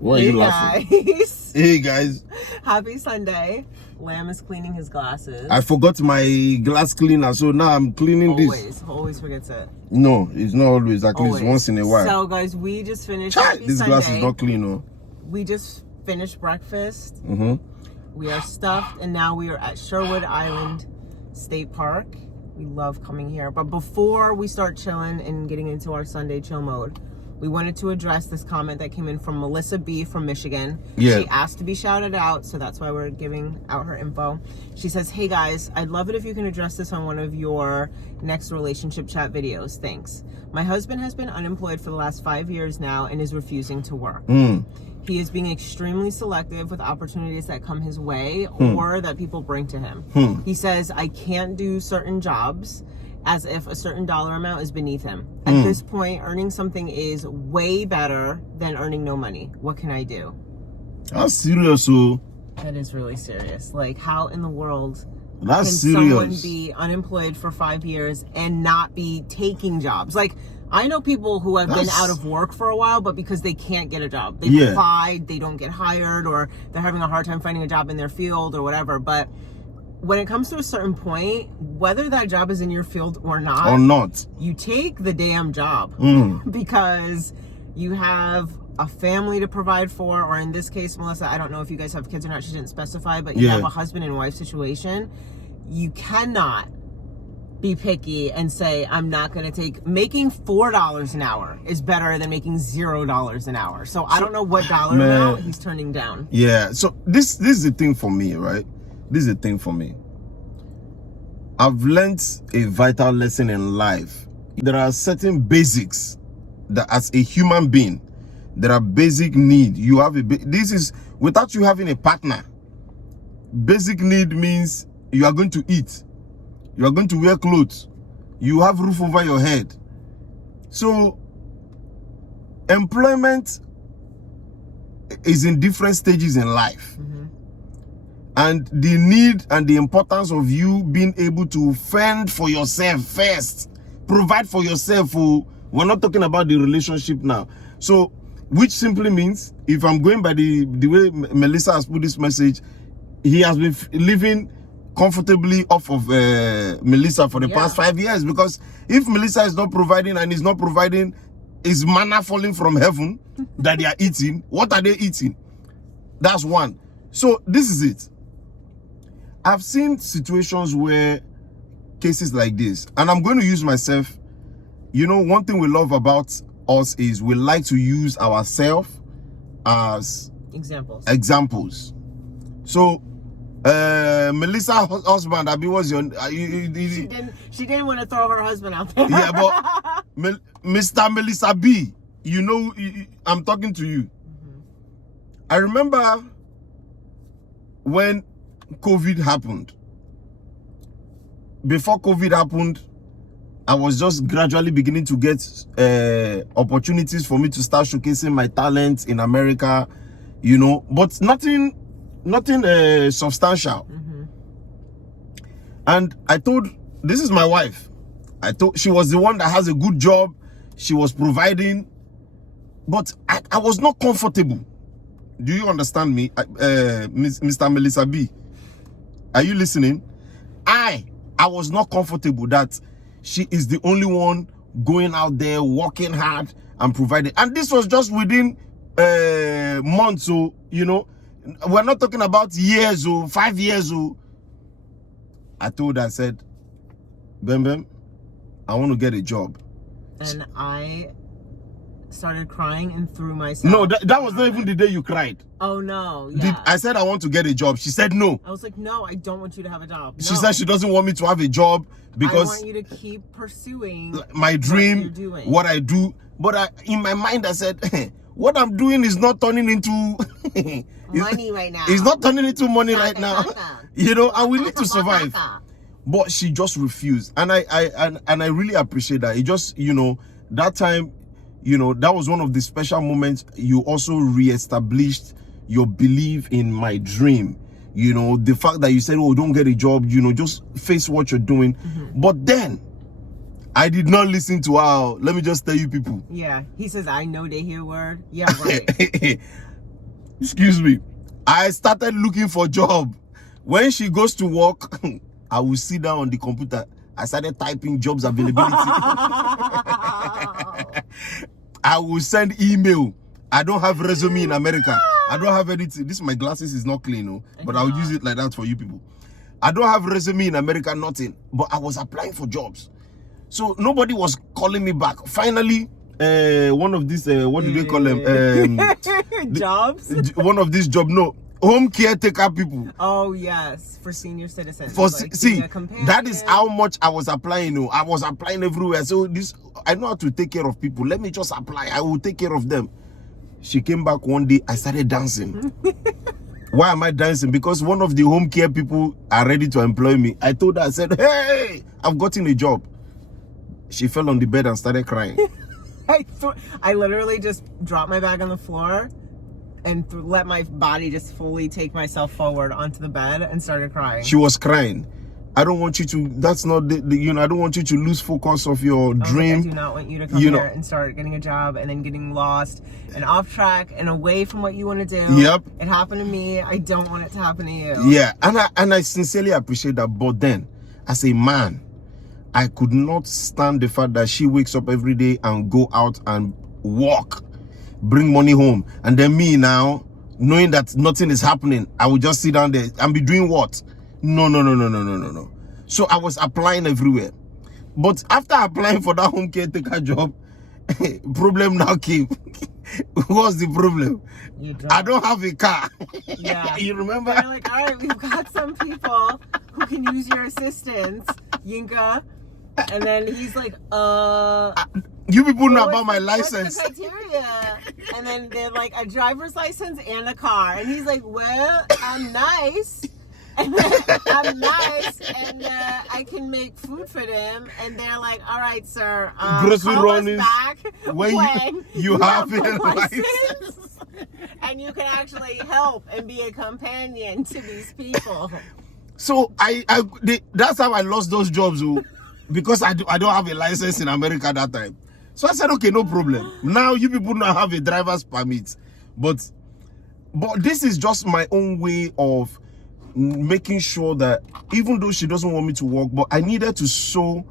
Why are you laughing? Guys. Hey guys. Happy Sunday. Lamb is cleaning his glasses. I forgot my glass cleaner, so now I'm cleaning this. Always forgets it. No, it's not always. At least once in a while. So guys, we just finished. This glass is not clean, no. We just finished breakfast. Mm-hmm. We are stuffed, and now we are at Sherwood Island State Park. We love coming here. But before we start chilling and getting into our Sunday chill mode, we wanted to address this comment that came in from Melissa B from Michigan. Yeah. She asked to be shouted out, so that's why we're giving out her info. She says, hey guys, I'd love it if you can address this on one of your next relationship chat videos. Thanks. My husband has been unemployed for the last 5 years now and is refusing to work. He is being extremely selective with opportunities that come his way or that people bring to him. He says, I can't do certain jobs as if a certain dollar amount is beneath him. At this point, earning something is way better than earning no money. What can I do? That's serious, so. That is really serious. Like, how in the world can someone be unemployed for 5 years and not be taking jobs? Like, I know people who have been out of work for a while, but because they can't get a job. They applied, they don't get hired, or they're having a hard time finding a job in their field or whatever. But when it comes to a certain point, whether that job is in your field or not, you take the damn job because you have a family to provide for, or in this case, Melissa, I don't know if you guys have kids or not, she didn't specify, but you have a husband and wife situation. You cannot be picky and say, I'm not going to take, making $4 an hour is better than making $0 an hour. So I don't know what dollar amount he's turning down. Yeah. So this is the thing for me, right? This is the thing for me. I've learned a vital lesson in life. There are certain basics that as a human being, there are basic need. You have this is without you having a partner. Basic need means you are going to eat. You are going to wear clothes. You have roof over your head. So employment is in different stages in life. And the need and the importance of you being able to fend for yourself first, provide for yourself. We're not talking about the relationship now. So, which simply means, if I'm going by the way Melissa has put this message, he has been living comfortably off of Melissa for the past 5 years. Because if Melissa is not providing and is not providing, is manna falling from heaven that they are eating? What are they eating? That's one. So, this is it. I've seen situations where cases like this, and I'm going to use myself. You know, one thing we love about us is we like to use ourselves as examples. So, Melissa's husband, Abi, was your... She didn't want to throw her husband out there. Yeah, but Mr. Melissa B, you know, I'm talking to you. I remember when COVID happened. Before COVID happened, I was just gradually beginning to get opportunities for me to start showcasing my talents in America, you know, but nothing substantial. And I told, this is my wife. I told, she was the one that has a good job. She was providing, but I was not comfortable. Do you understand me, Mr. Melissa B? Are you listening? I was not comfortable that she is the only one going out there, working hard and providing. And this was just within months. So, you know, we're not talking about years or 5 years. Or I told her, I said, Bem, I want to get a job. And I started crying and threw myself. No, that was not even the day you cried. Oh no, yeah. I said I want to get a job. She said no. I was like, no, I don't want you to have a job. No. She said she doesn't want me to have a job because I want you to keep pursuing my dream, what I do. But in my mind, I said, what I'm doing is not turning into money right now. It's not turning into money right now. You know, and we need to survive. But she just refused. And I really appreciate that. It just, you know, that time, you know, that was one of the special moments. You also reestablished your belief in my dream. You know, the fact that you said, oh, don't get a job, you know, just face what you're doing. But then I did not listen to how, let me just tell you people. Yeah, he says, I know they hear word. Yeah, right. excuse me, I started looking for job. When she goes to work, I will sit down on the computer. I started typing jobs availability. I will send email. I don't have resume in America. I don't have anything. This my glasses is not clean, no, but I'll use it like that for you people. I don't have resume in America, nothing. But I was applying for jobs. So nobody was calling me back. Finally, one of these, what do they call them? Jobs? One of these jobs, no. Home caretaker people. Oh yes, for senior citizens. For like see, that is how much I was applying. No, I was applying everywhere. So this, I know how to take care of people. Let me just apply. I will take care of them. She came back one day. I started dancing. Why am I dancing? Because one of the home care people are ready to employ me. I told her, I said, "Hey, I've gotten a job." She fell on the bed and started crying. I literally just dropped my bag on the floor and let my body just fully take myself forward onto the bed and started crying. She was crying. I don't want you to, that's not the you know, I don't want you to lose focus of your dream. I do not want you to come here and start getting a job and then getting lost and off track and away from what you want to do. Yep. It happened to me. I don't want it to happen to you. Yeah, and I sincerely appreciate that. But then, as a man, I could not stand the fact that she wakes up every day and go out and walk, bring money home, and then me now, knowing that nothing is happening, I will just sit down there and be doing what? No. So I was applying everywhere. But after applying for that home caretaker job, problem now came. What's the problem? I don't have a car. Yeah. You remember? They're like, all right, we've got some people who can use your assistance, Yinka. And then he's like, you people know about my license. What's the criteria? And then they're like, a driver's license and a car. And he's like, well, I'm nice. And I'm nice, and I can make food for them. And they're like, all right, sir, grocery call running us back when you have a a license. And you can actually help and be a companion to these people. So that's how I lost those jobs, because I don't have a license in America that time. So I said, okay, no problem. Now you people now have a driver's permit, but this is just my own way of making sure that even though she doesn't want me to work, but I needed to sow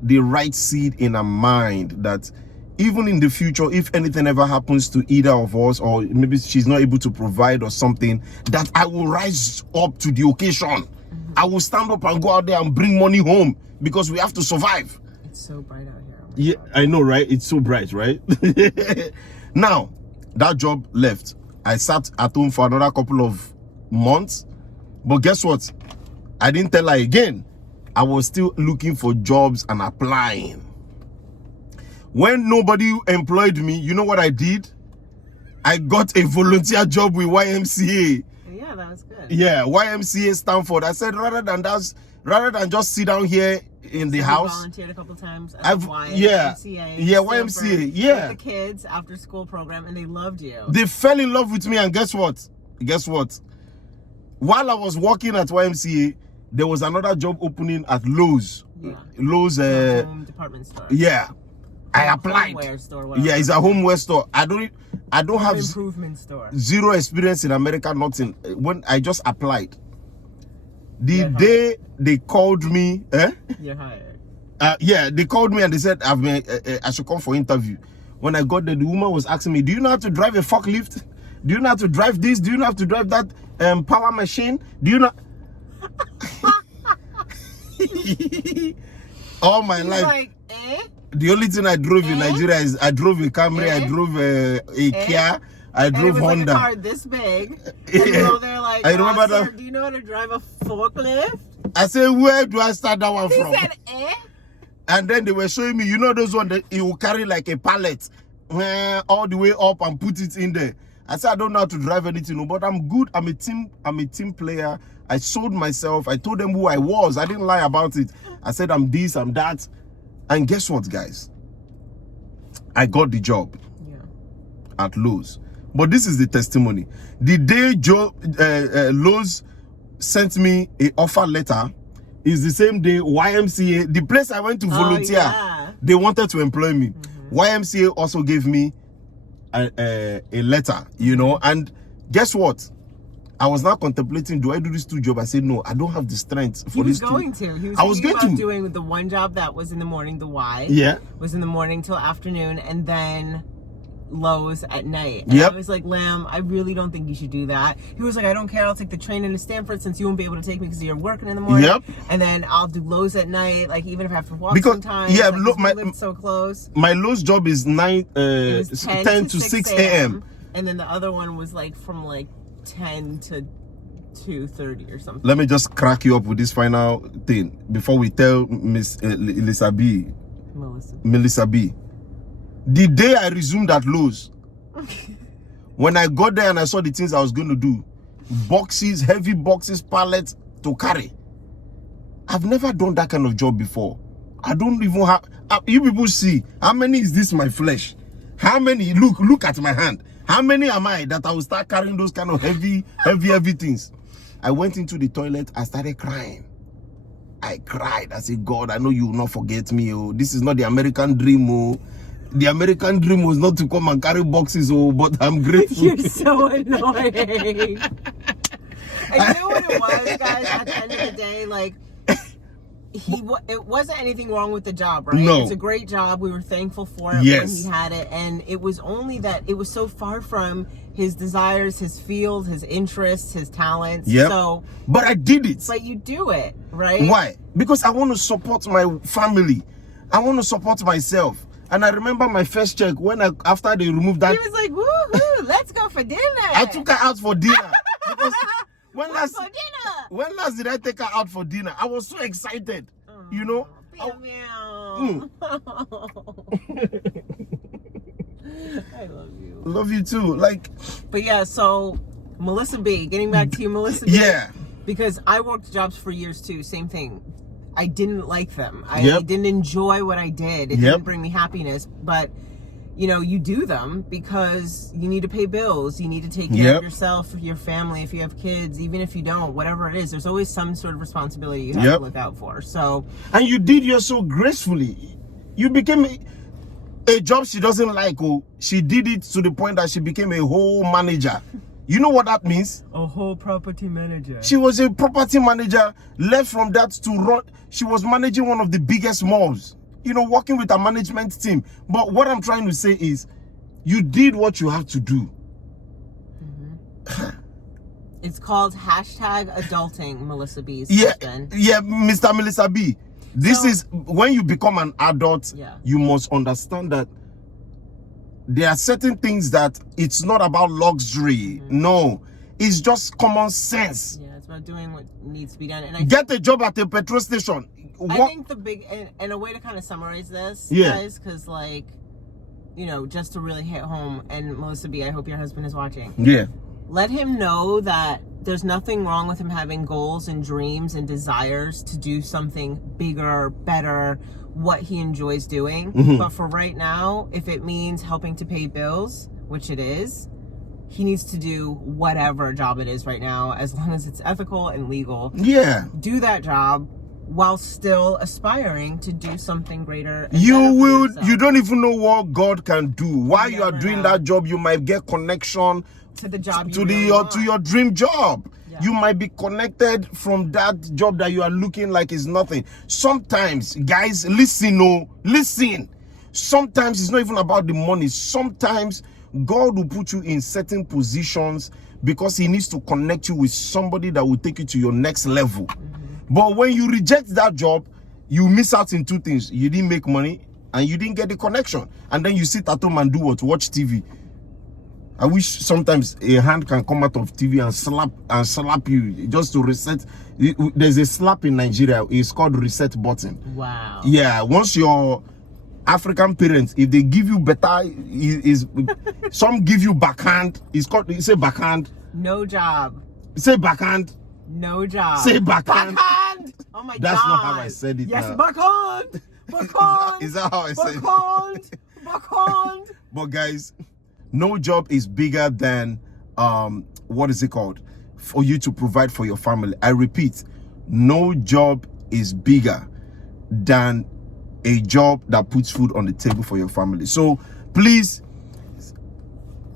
the right seed in her mind that even in the future, if anything ever happens to either of us, or maybe she's not able to provide or something, that I will rise up to the occasion. I will stand up and go out there and bring money home, because we have to survive. It's so bright out here. Oh yeah, God. I know, right? It's so bright, right? Now, that job left. I sat at home for another couple of months. But guess what? I didn't tell her again. I was still looking for jobs and applying. When nobody employed me, you know what I did? I got a volunteer job with YMCA. Yeah, that was good. Yeah, YMCA Stanford. I said rather than just sit down here in the house. Volunteered a couple times. YMCA, yeah. With the kids after school program, and they loved you. They fell in love with me, and guess what? While I was working at YMCA, there was another job opening at Lowe's. Yeah. Lowe's home department store. Yeah. I applied. Homeware store, whatever. Yeah, it's a homeware store. I don't have improvement store. Zero experience in America, nothing. When I just applied. The day they called me, You're hired. Yeah, they called me and they said I should come for interview. When I got there, the woman was asking me, do you know how to drive a forklift? Do you know how to drive this? Do you know how to drive that power machine? Do you know? All my life. Like, The only thing I drove in Nigeria is I drove a Camry, I drove a Kia, I drove and it was Honda. Like a car this big. And so they're like, I remember sir, that. do you know how to drive a forklift? I said, where do I start that one He from? said, And then they were showing me, you know those ones that it will carry like a pallet all the way up and put it in there. I said, I don't know how to drive anything, but I'm good. I'm a team player. I sold myself. I told them who I was. I didn't lie about it. I said, I'm this, I'm that. And guess what, guys? I got the job at Lowe's. But this is the testimony. The day Lowe's sent me an offer letter is the same day YMCA, the place I went to volunteer, they wanted to employ me. YMCA also gave me a letter, you know, and Guess what? I was now contemplating, do I do these 2 jobs? I said, no, I don't have the strength for these 2. He was going to. Doing the one job that was in the morning, the Y. Yeah. Was in the morning till afternoon, and then Lowe's at night. And Yep. I was like, Lamb, I really don't think you should do that. He was like, I don't care. I'll take the train into Stanford since you won't be able to take me because you're working in the morning. Yep. And then I'll do Lowe's at night, like even if I have to walk Because, sometimes. yeah, like, look, we live so close. My Lowe's job is 10 to 6 a.m. And then the other one was like from like 10 to 2:30 or something. Let me just crack you up with this final thing before we tell Miss Melissa B. The day I resumed at Lowe's, when I got there and I saw the things I was going to do, boxes, heavy boxes, pallets to carry. I've never done that kind of job before. I don't even have. You people see how many is this my flesh? How many? Look at my hand. How many am I that I will start carrying those kind of heavy things? I went into the toilet. I started crying. I cried. I said, God, I know you will not forget me. Oh, this is not the American dream. Oh, the American dream was not to come and carry boxes. Oh, but I'm grateful. You're so annoying. And you know what it was, guys? At the end of the day, like, it wasn't anything wrong with the job, right? No. It was a great job. We were thankful for it when he had it. And it was only that it was so far from his desires, his field, his interests, his talents. Yeah. So, but I did it. But you do it, right? Why? Because I want to support my family. I want to support myself. And I remember my first check after they removed that. He was like, woohoo, let's go for dinner. I took her out for dinner. Because when last did I take her out for dinner? I was so excited. You know? Meow. I love you. Love you too. Like, but yeah, so Melissa B, getting back to you, Melissa B. Yeah. Because I worked jobs for years too, same thing. I didn't like them. I didn't enjoy what I did. It didn't bring me happiness. But, you know, you do them because you need to pay bills. You need to take care of yourself, your family, if you have kids, even if you don't, whatever it is. There's always some sort of responsibility you have to look out for. So, and you did yours so gracefully. You became a job she doesn't like. Oh, she did it to the point that she became a whole manager. You know what that means? A whole property manager. She was a property manager, left from that to run. She was managing one of the biggest malls, you know, working with a management team. But what I'm trying to say is, you did what you have to do. It's called #adulting, Melissa B's husband. Yeah, Mr. Melissa B. This is, when you become an adult, you must understand that there are certain things that it's not about luxury. No, it's just common sense. Yeah, it's about doing what needs to be done. And get a job at a petrol station. I think the big, and a way to kind of summarize this, guys, because like, you know, just to really hit home, and Melissa B, I hope your husband is watching. Yeah. Let him know that there's nothing wrong with him having goals and dreams and desires to do something bigger, better, what he enjoys doing. But for right now, if it means helping to pay bills, which it is, he needs to do whatever job it is right now, as long as it's ethical and legal. Yeah. Do that job while still aspiring to do something greater. You don't even know what God can do. While you are doing that job, you might get connection to the job to your dream job. You might be connected from that job that you are looking like is nothing. Sometimes, guys, listen. Sometimes it's not even about the money. Sometimes God will put you in certain positions because he needs to connect you with somebody that will take you to your next level. But when you reject that job, you miss out in two things. You didn't make money and you didn't get the connection. And then you sit at home and do what? Watch TV. I wish sometimes a hand can come out of TV and slap you just to reset. There's a slap in Nigeria. It's called reset button. Wow. Yeah. Once your African parents, if they give you better, some give you backhand. Say backhand. No job. Say backhand. No job. Say backhand. Backhand. Oh my God. That's not how I said it. Yes, backhand. Backhand. Is that how I said it? Backhand. Backhand. But guys, no job is bigger than what is it called, for you to provide for your family. I repeat, no job is bigger than a job that puts food on the table for your family. So please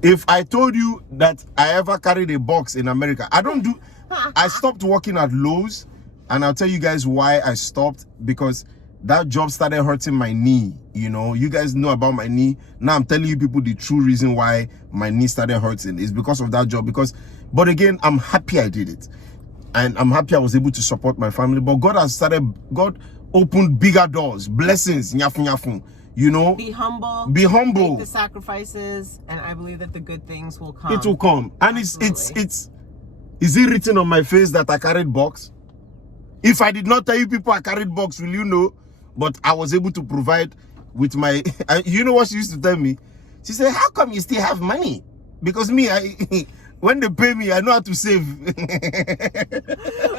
If I told you that I ever carried a box in America, I stopped working at Lowe's, and I'll tell you guys why I stopped, because that job started hurting my knee. You know, you guys know about my knee. Now I'm telling you people the true reason why my knee started hurting is because of that job. But again, I'm happy I did it. And I'm happy I was able to support my family. But God opened bigger doors, blessings, nyafu nyafu. You know, be humble, make the sacrifices, and I believe that the good things will come. It will come. And is it written on my face that I carried box? If I did not tell you people I carried box, will you know? But I was able to provide with my, you know what she used to tell me? She said, how come you still have money? Because me, when they pay me, I know how to save.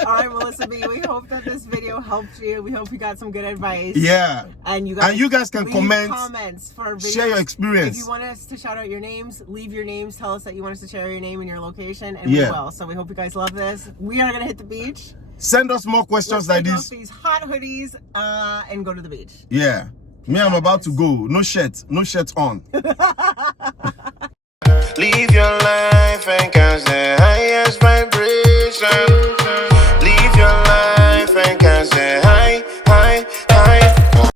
All right, Melissa B, we hope that this video helped you. We hope you got some good advice. Yeah. And you guys can leave comments for videos. Share your experience. If you want us to shout out your names, leave your names. Tell us that you want us to share your name and your location, and we will. So we hope you guys love this. We are going to hit the beach. Send us more questions like this. These hot hoodies and go to the beach. Yeah. Me, I'm about to go. No shirt on. Leave your life and catch the